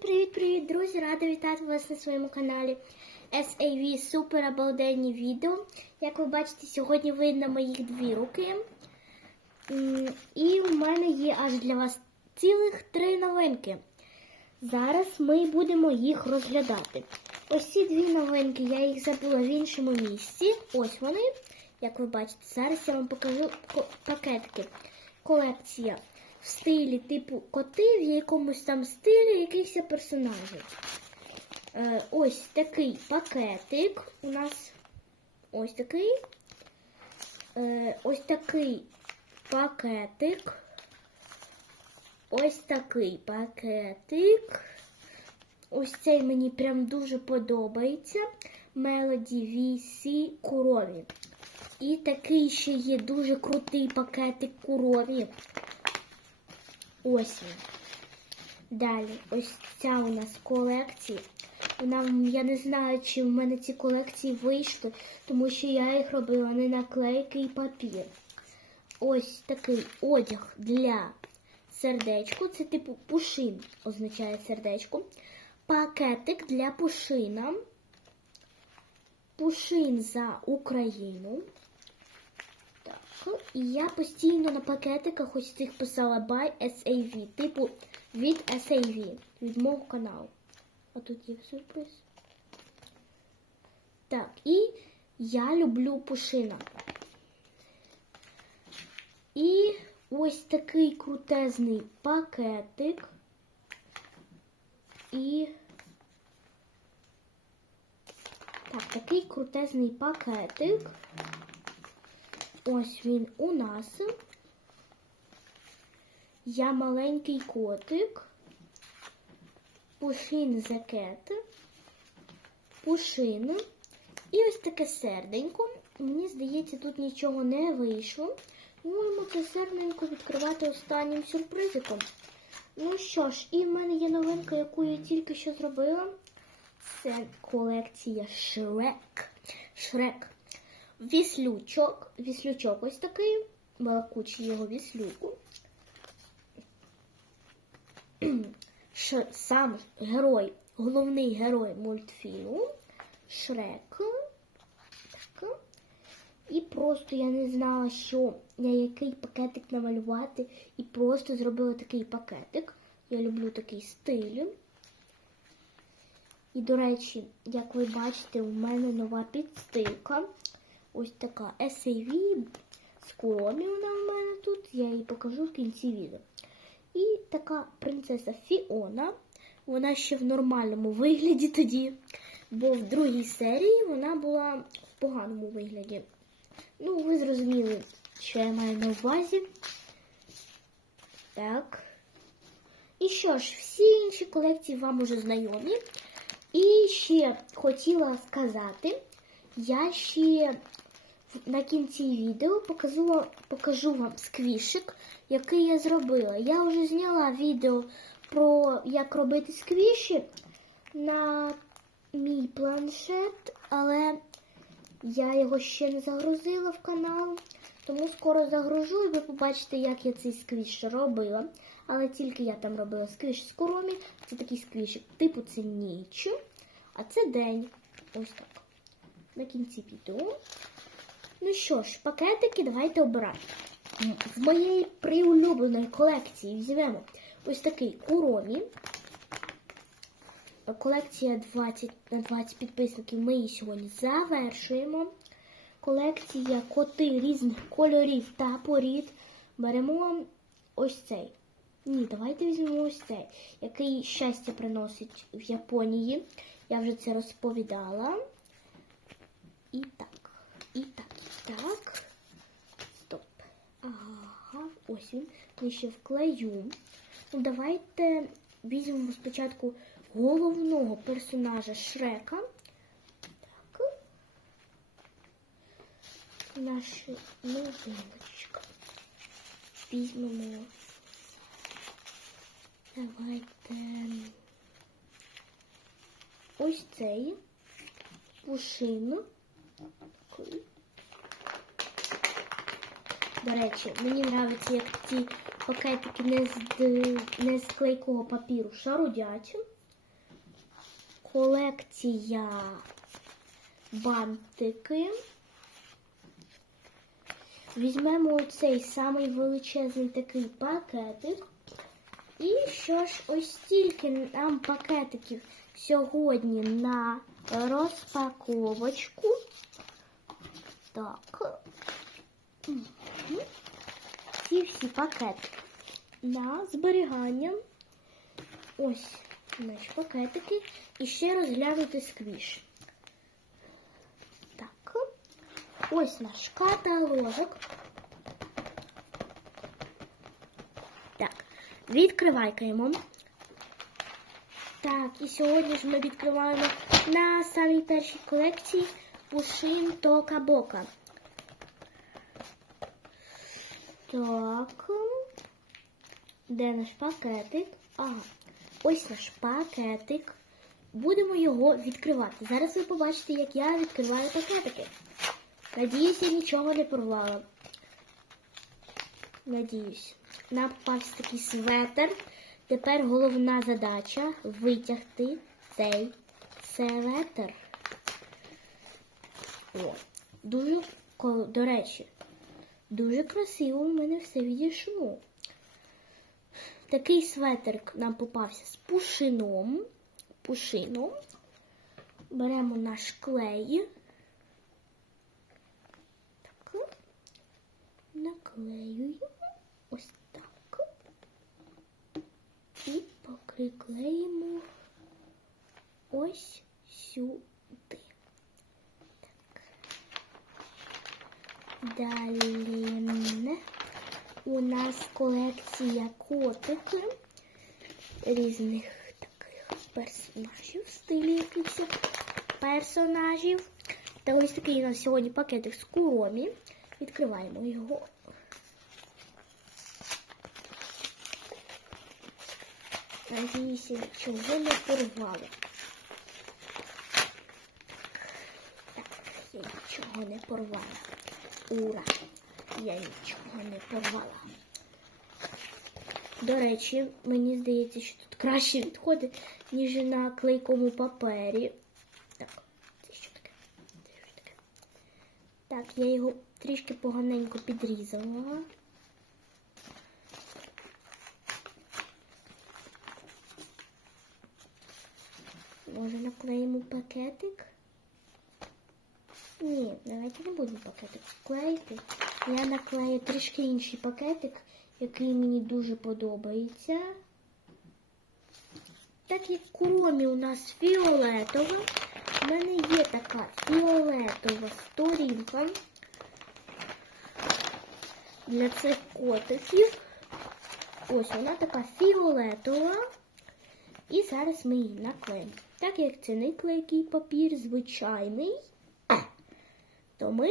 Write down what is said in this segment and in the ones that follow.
привіт-привіт, друзі! Рада вітати вас на своєму каналі SAV Супер обалденні відео. Як ви бачите, сьогодні видно моїх дві руки. І в мене є аж для вас цілих три новинки. Зараз ми будемо їх розглядати. Ось ці дві новинки, я їх забула в іншому місці. Ось вони, як ви бачите, зараз я вам покажу пакетики. Колекція в стилі типу коти, в якомусь там стилі якихось персонажів. Е, ось такий пакетик. У нас ось такий. Е, ось такий пакетик. Ось такий пакетик. Ось цей мені прям дуже подобається. Melody VC Курові. І такий ще є дуже крутий пакетик Курові. Ось. Далі, ось ця у нас колекція. Вона, я не знаю, чи в мене ці колекції вийшли, тому що я їх робила не наклейки і папір. Ось такий одяг для сердечку. Це типу пушин означає сердечко. Пакетик для пушина. Пушин за Україну. І я постійно на пакетиках ось цих писала by SAV, типу від SAV, від мого каналу. А тут є сюрприз. Так, і я люблю пушина. І ось такий крутезний пакетик. І так, такий крутезний пакетик. Ось він у нас. Я маленький котик. Пушин закет. Пушин. І ось таке серденько. Мені здається, тут нічого не вийшло. Будемо це серденько відкривати останнім сюрпризиком. Ну що ж, і в мене є новинка, яку я тільки що зробила. Це колекція Шрек. Шрек. Віслючок. Віслючок ось такий. Балакучий його віслюку. Сам герой, головний герой мультфільму. Шрек. Так. І просто я не знала, що я який пакетик намалювати. І просто зробила такий пакетик. Я люблю такий стиль. І, до речі, як ви бачите, у мене нова підстилка. Ось така SAV з куромі вона в мене тут. Я її покажу в кінці відео. І така принцеса Фіона. Вона ще в нормальному вигляді тоді. Бо в другій серії вона була в поганому вигляді. Ну, ви зрозуміли, що я маю на увазі. Так. І що ж, всі інші колекції вам уже знайомі. І ще хотіла сказати, я ще на кінці відео покажу, покажу вам сквішик, який я зробила. Я вже зняла відео про як робити сквіші на мій планшет, але я його ще не загрузила в канал. Тому скоро загружу і ви побачите, як я цей сквіш робила. Але тільки я там робила сквіш з коромі. Це такий сквішик, типу це ніч, а це день. Ось так. На кінці відео. Ну що ж, пакетики давайте обирати. З моєї приулюбленої колекції візьмемо ось такий куромі. Колекція 20 на 20 підписників ми її сьогодні завершуємо. Колекція коти різних кольорів та порід. Беремо ось цей. Ні, давайте візьмемо ось цей, який щастя приносить в Японії. Я вже це розповідала. І так, і так, так. Стоп. Ага, ось він. Я ще вклею. Ну, давайте візьмемо спочатку головного персонажа Шрека. Так. Наша новиночка. Візьмемо. Давайте. Ось цей пушин. Такий. До речі, мені подобається, як ці пакетики не з, не з клейкого папіру шарудять. колекція бантики. Візьмемо оцей самий величезний такий пакетик. І що ж, ось стільки нам пакетиків сьогодні на розпаковочку. Так. Ці всі пакетики на зберігання. Ось наші пакетики. І ще розглянути сквіш. Так. Ось наш каталог. Так, відкривайкаємо. Так, і сьогодні ж ми відкриваємо на самій першій колекції Пушин Тока Бока. Так. Де наш пакетик? Ага, ось наш пакетик. Будемо його відкривати. Зараз ви побачите, як я відкриваю пакетики. Надіюсь, я нічого не порвала. Надіюсь. Нам попався такий светр. Тепер головна задача витягти цей светр. О, дуже, до речі, дуже красиво у мене все відійшло. Такий светр нам попався з пушином. Пушином. Беремо наш клей. Так. Наклеюємо ось так. І приклеїмо ось сюди. Далі у нас колекція котики різних таких персонажів, стилі якихось персонажів. Та ось такий у нас сьогодні пакетик з куромі. Відкриваємо його. Надіюся, нічого не порвало. Так, я нічого не порвала. Ура! Я нічого не порвала. До речі, мені здається, що тут краще відходить, ніж на клейкому папері. Так, це що таке? Це що таке? Так, я його трішки поганенько підрізала. Може наклеїмо пакетик? Давайте не будемо пакетик склеїти. Я наклею трішки інший пакетик, який мені дуже подобається. Так як куромі у нас фіолетова, в мене є така фіолетова сторінка для цих котиків. Ось вона така фіолетова. І зараз ми її наклеїмо. Так як це не клейкий папір, звичайний, то ми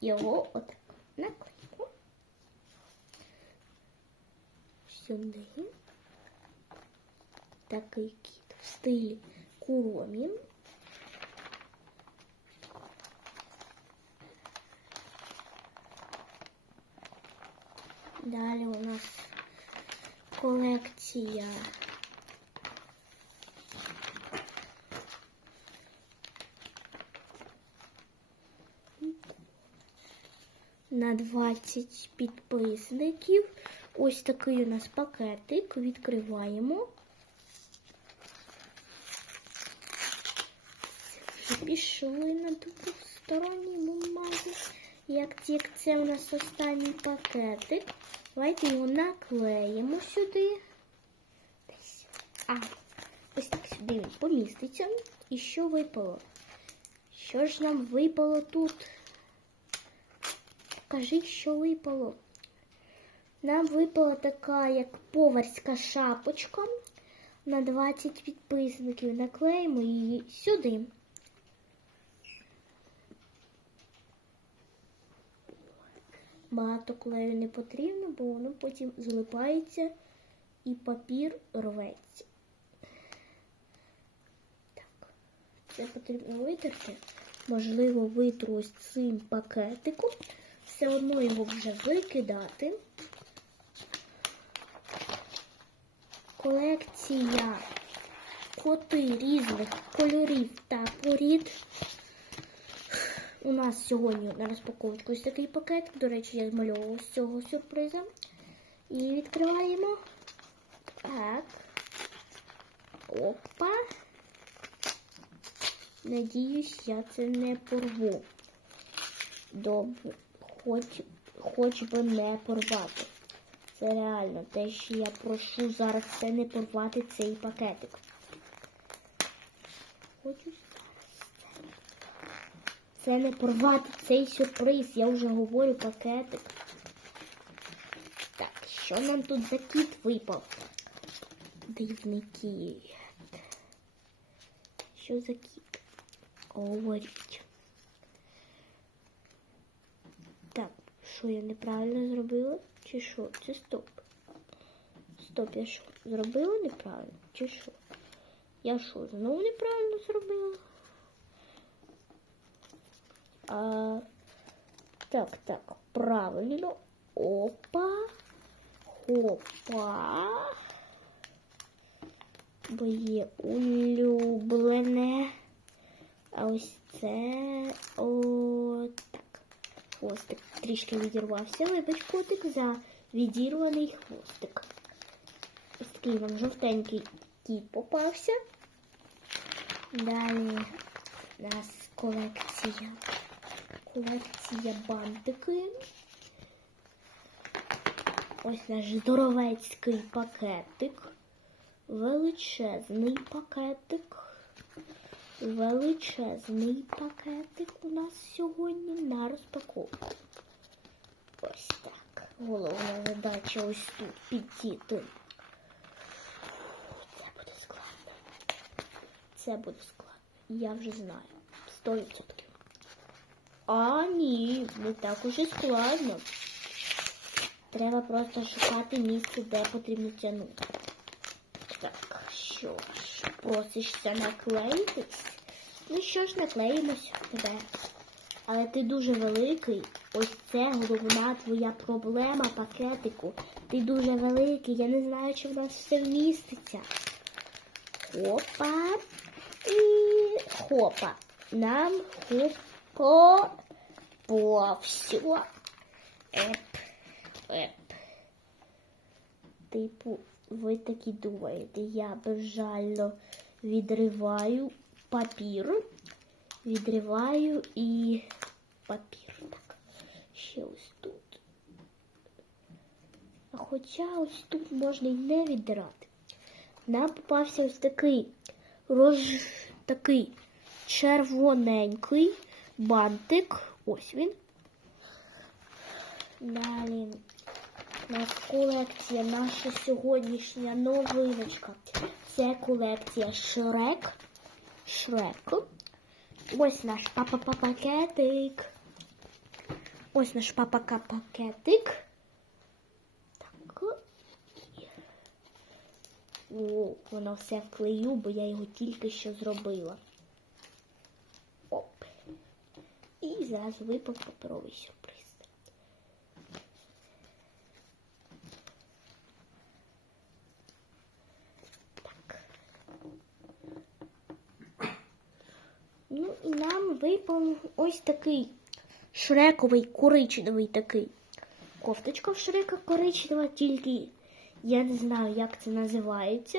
його отак наклеїмо. Сюди. Такий кіт в стилі куромі. Далі у нас колекція на 20 підписників. Ось такий у нас пакетик. Відкриваємо. Пішли на двосторонній бумазі. Як тільки це у нас останній пакетик. Давайте його наклеїмо сюди. Десь. А, ось так сюди він поміститься. І що випало? Що ж нам випало тут? Покажи, що випало. Нам випала така, як поварська шапочка на 20 підписників. Наклеїмо її сюди. Багато клею не потрібно, бо воно потім злипається і папір рветься. Так, це потрібно витерти. Можливо, витру ось цим пакетиком. Все одно його вже викидати. Колекція коти різних кольорів та порід. У нас сьогодні на розпаковочку ось такий пакет. До речі, я змальовувала з цього сюрприза. І відкриваємо. Так. Опа. Надіюсь, я це не порву. Добре, хоч, хоч би не порвати. Це реально те, що я прошу зараз це не порвати цей пакетик. Хочу зараз це. Не порвати цей сюрприз. Я вже говорю пакетик. Так, що нам тут за кіт випав? Дивний кіт. Що за кіт? Говоріть. Так, що я неправильно зробила? Чи що? Чи стоп? Стоп, я що? Зробила неправильно? Чи що? Я що, знову неправильно зробила? А, так, так, правильно. Опа. Хопа. Моє улюблене. А ось це от. Хвостик трішки відірвався. Вибач, котик за відірваний хвостик. Ось такий вам жовтенький кіт попався. Далі у нас колекція. Колекція бантики. Ось наш здоровецький пакетик. Величезний пакетик. Величезний пакетик у нас сьогодні на розпаковку. Ось так. Головна задача ось тут підійти. Це буде складно. Це буде складно. Я вже знаю. Сто відсотків. А, ні, не так уже складно. Треба просто шукати місце, де потрібно тягнути. Так, що ж, просишся наклеїтись? Ну що ж, наклеїмось тебе. Але ти дуже великий. Ось це головна твоя проблема пакетику. Ти дуже великий, я не знаю, чи в нас все вміститься. Хопа і хопа. Нам хопо по все. Еп, еп. Типу, ви такі думаєте, я безжально відриваю папір, відриваю і папір. Так, ще ось тут. Хоча ось тут можна і не віддирати. Нам попався ось такий роз... такий червоненький бантик. Ось він. Далі нас колекція, наша сьогоднішня новиночка. Це колекція Шрек. Шрек. Ось наш папа-пакетик. Ось наш папа-пакетик. Так. О, воно все вклею, бо я його тільки що зробила. Оп. І зразу випав паперовий сюрприз. Так. Ну і нам випав ось такий шрековий, коричневий такий. Кофточка в шрека коричнева, тільки я не знаю, як це називається.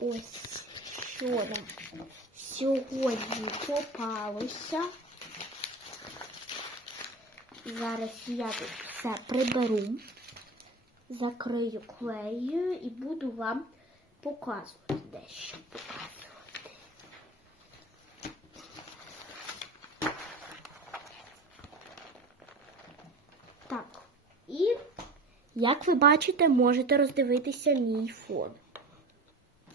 Ось що нам сьогодні попалося. Зараз я все приберу, закрию клею і буду вам показувати дещо. Так, і як ви бачите, можете роздивитися мій фон.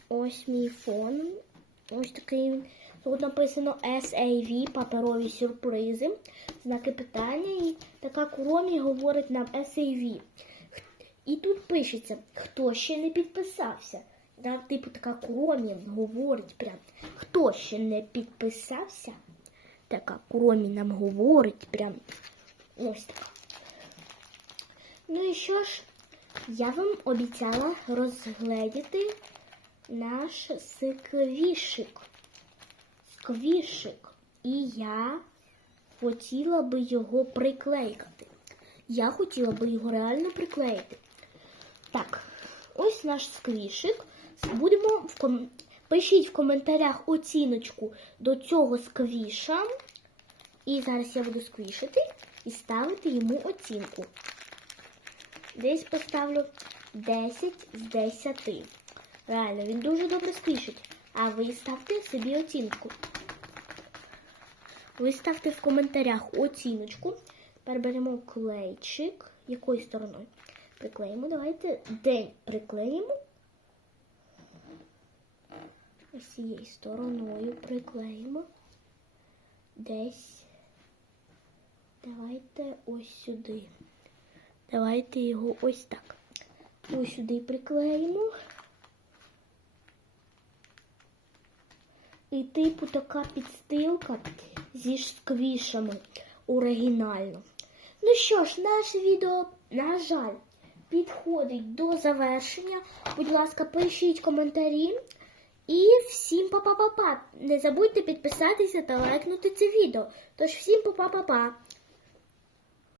Ось мій фон. Ось такий. він. Тут написано SAV, паперові сюрпризи, знаки питання. І така коромі говорить нам SAV. І тут пишеться, хто ще не підписався. Там, типу, така кромі говорить прям, хто ще не підписався, така кромі нам говорить прям ось така. Ну і що ж, я вам обіцяла розгледіти наш сквішик. Сквішик. І я хотіла би його приклеїти. Я хотіла би його реально приклеїти. Так, ось наш сквішик. Будемо в ком... Пишіть в коментарях оціночку до цього сквіша. І зараз я буду сквішити і ставити йому оцінку. Десь поставлю 10 з 10. Реально, він дуже добре сквішить. А ви ставте собі оцінку. Ви ставте в коментарях оціночку. Тепер беремо клейчик. Якою стороною? Приклеїмо. Давайте день приклеїмо. Ось цією стороною приклеїмо. Десь. Давайте ось сюди. Давайте його ось так. Ось сюди приклеїмо. І типу така підстилка зі сквішами оригінально. Ну що ж, наше відео, на жаль, підходить до завершення. Будь ласка, пишіть коментарі. І всім па-па-па-па. Не забудьте підписатися та лайкнути це відео. Тож всім па-па-па-па.